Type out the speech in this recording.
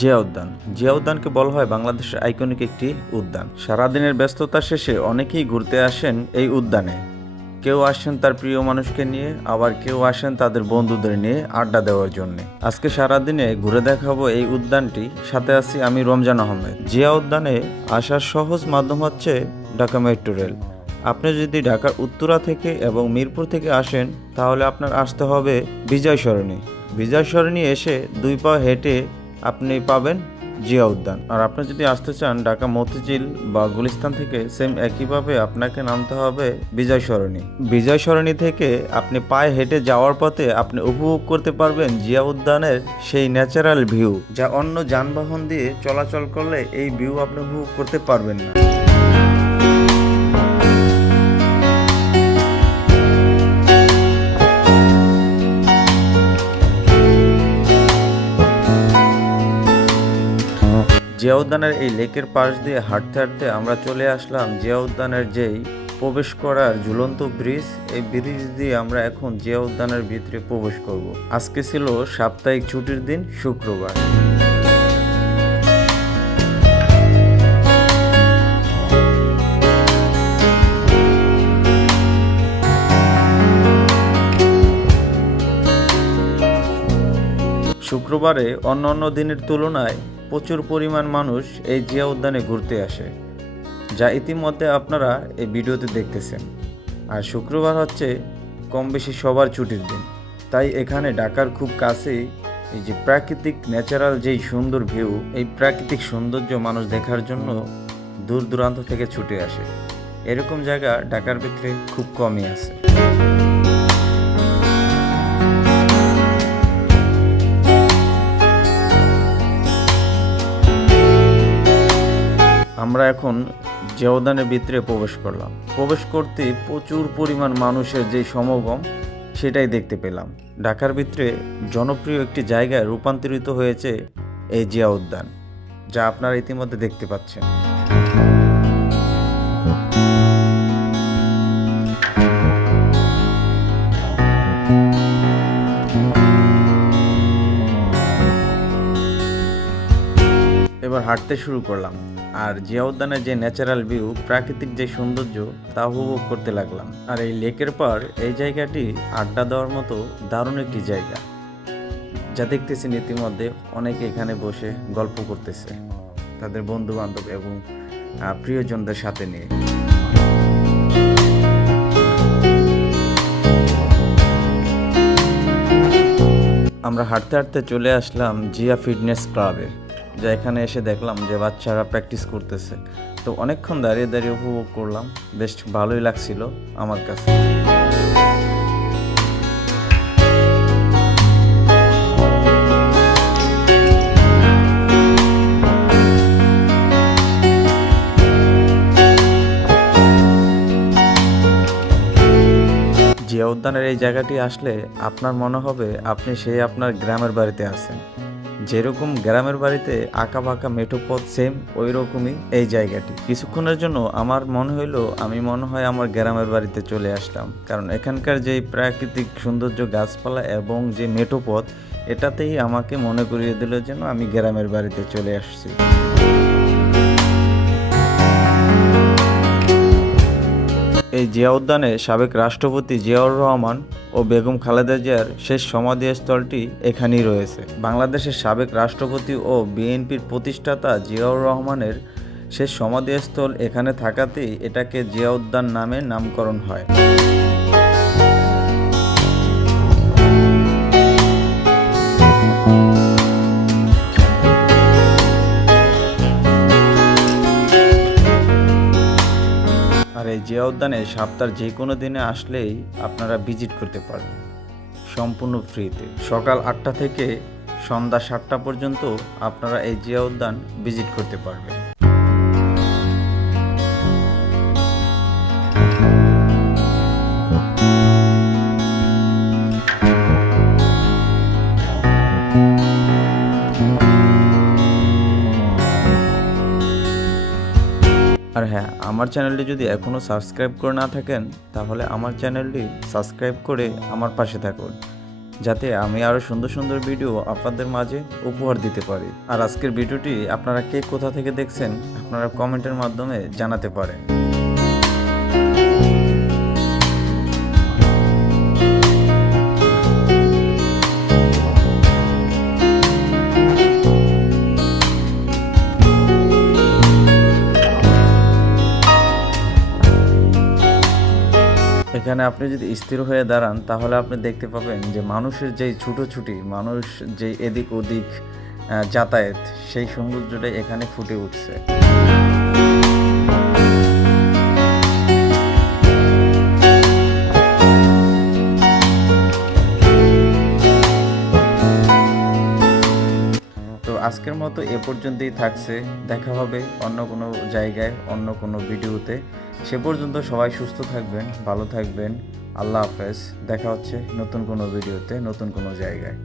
জিয়া উদ্যান। জিয়া উদ্যানকে বলা হয় বাংলাদেশের আইকনিক একটি উদ্যান। সারাদিনের ব্যস্ততা শেষে অনেকেই ঘুরতে আসেন এই উদ্যানে। কেউ আসেন তার প্রিয় মানুষকে নিয়ে, আবার কেউ আসেন তাদের বন্ধুদের নিয়ে আড্ডা দেওয়ার জন্য। আজকে সারাদিনে ঘুরে দেখাবো এই উদ্যানটি, সাথে আছি আমি রমজান আহমেদ। জিয়া উদ্যানে আসার সহজ মাধ্যম হচ্ছে ঢাকা মেট্রো রেল। আপনি যদি ঢাকার উত্তরা থেকে এবং মিরপুর থেকে আসেন তাহলে আপনার আসতে হবে বিজয় সরণি। বিজয় সরণি এসে 2 পা হেঁটে আপনি পাবেন জিয়া উদ্যান। আর আপনি যদি আসতে চান ঢাকা মতিঝিল বা গুলিস্তান থেকে, সেম একইভাবে আপনাকে নামতে হবে বিজয় সরণি। বিজয় সরণি থেকে আপনি পায়ে হেঁটে যাওয়ার পথে আপনি উপভোগ করতে পারবেন জিয়া উদ্যানের সেই ন্যাচারাল ভিউ, যা অন্য যানবাহন দিয়ে চলাচল করলে এই ভিউ আপনি উপভোগ করতে পারবেন না। জিয়া উদ্যানের এই লেকের পাশ দিয়ে হাঁটতে হাঁটতে আমরা চলে আসলাম জিয়া উদ্যানের যেই প্রবেশ করার ঝুলন্ত ব্রিজ, এই ব্রিজ দিয়ে আমরা এখন জিয়া উদ্যানের ভিতরে প্রবেশ করব। আজকে ছিল সাপ্তাহিক ছুটির দিন, শুক্রবার। শুক্রবারে অন্যান্য দিনের তুলনায় প্রচুর পরিমাণ মানুষ এই জিয়া উদ্যানে ঘুরতে আসে, যা ইতিমধ্যে আপনারা এই ভিডিওতে দেখতেছেন। আর শুক্রবার হচ্ছে কম বেশি সবার ছুটির দিন, তাই এখানে ঢাকার খুব কাছেই এই যে প্রাকৃতিক ন্যাচারাল যেই সুন্দর ভিউ, এই প্রাকৃতিক সৌন্দর্য মানুষ দেখার জন্য দূর দূরান্ত থেকে ছুটে আসে। এরকম জায়গা ঢাকার ভিতরে খুব কমই আছে। আমরা এখন জিয়া উদ্যানের ভিতরে প্রবেশ করলাম। প্রবেশ করতে প্রচুর পরিমাণ মানুষের যে সমাগম, সেটাই দেখতে পেলাম। ঢাকার ভিতরে জনপ্রিয় একটি জায়গায় রূপান্তরিত হয়েছে এই জিয়া উদ্যান, যা আপনারা ইতিমধ্যে দেখতে পাচ্ছেন। এবার হাঁটতে শুরু করলাম, আর জিয়া উদ্যানের যে ন্যাচারাল ভিউ, প্রাকৃতিক যে সৌন্দর্য, তা উপভোগ করতে লাগলাম। আর এই লেকের পার এই জায়গাটি আড্ডা দেওয়ার মতো দারুণ একটি জায়গা, যা দেখতেছেন ইতিমধ্যে অনেকে এখানে বসে গল্প করতেছে তাদের বন্ধু বান্ধব এবং প্রিয়জনদের সাথে নিয়ে। আমরা হাঁটতে হাঁটতে চলে আসলাম জিয়া ফিটনেস ক্লাবে, যা এখানে এসে দেখলাম যে বাচ্চারা প্র্যাকটিস করতেছে। তো অনেকক্ষণ দাঁড়িয়ে দাঁড়িয়ে উপভোগ করলাম, বেশ ভালোই লাগছিল আমার কাছে। জিয়া উদ্যানের এই জায়গাটি আসলে আপনার মনে হবে আপনি আপনার গ্রামের বাড়িতে আছেন। যেরকম গ্রামের বাড়িতে আঁকা বাঁকা মেঠো পথ, সেম ওই রকমই এই জায়গাটি। কিছুক্ষণের জন্য আমার মনে হইলো আমি মনে হয় আমার গ্রামের বাড়িতে চলে আসলাম, কারণ এখানকার যে প্রাকৃতিক সৌন্দর্য, গাছপালা এবং যে মেঠো পথ, এটাতেই আমাকে মনে করিয়ে দিল যেন আমি গ্রামের বাড়িতে চলে আসছি। এই জিয়া উদ্যানে সাবেক রাষ্ট্রপতি জিয়াউর রহমান ও বেগম খালেদা জিয়ার শেষ সমাধিস্থলটি এখানেই রয়েছে। বাংলাদেশের সাবেক রাষ্ট্রপতি ও বিএনপির প্রতিষ্ঠাতা জিয়াউর রহমানের শেষ সমাধিস্থল এখানে থাকাতেই এটাকে জিয়া উদ্যান নামে নামকরণ হয়। আর এই জিয়া উদ্যানে সপ্তাহের যে কোনো দিনে আসলেই আপনারা ভিজিট করতে পারবেন সম্পূর্ণ ফ্রিতে। সকাল 8টা থেকে সন্ধ্যা 7টা পর্যন্ত আপনারা এই জিয়া উদ্যান ভিজিট করতে পারবেন। আর হ্যাঁ, আমার চ্যানেলটি যদি এখনও সাবস্ক্রাইব করে না থাকেন তাহলে আমার চ্যানেলটি সাবস্ক্রাইব করে আমার পাশে থাকুন, যাতে আমি আরও সুন্দর সুন্দর ভিডিও আপনাদের মাঝে উপহার দিতে পারি। আর আজকের ভিডিওটি আপনারা কে কোথা থেকে দেখছেন আপনারা কমেন্টের মাধ্যমে জানাতে পারেন। এখানে আপনি যদি স্থির হয়ে দাঁড়ান তাহলে আপনি দেখতে পাবেন যে মানুষের যেই ছুটোছুটি, মানুষ যেই এদিক ওদিক যাতায়াত, সেই সৌন্দর্যটাই এখানে ফুটে উঠছে। তো আজকের মতো এ পর্যন্তই থাকছে। দেখা হবে অন্য কোনো জায়গায়, অন্য কোনো ভিডিওতে। সে পর্যন্ত সবাই সুস্থ থাকবেন, ভালো থাকবেন। আল্লাহ হাফেজ। দেখা হচ্ছে নতুন কোনো ভিডিওতে, নতুন কোনো জায়গায়।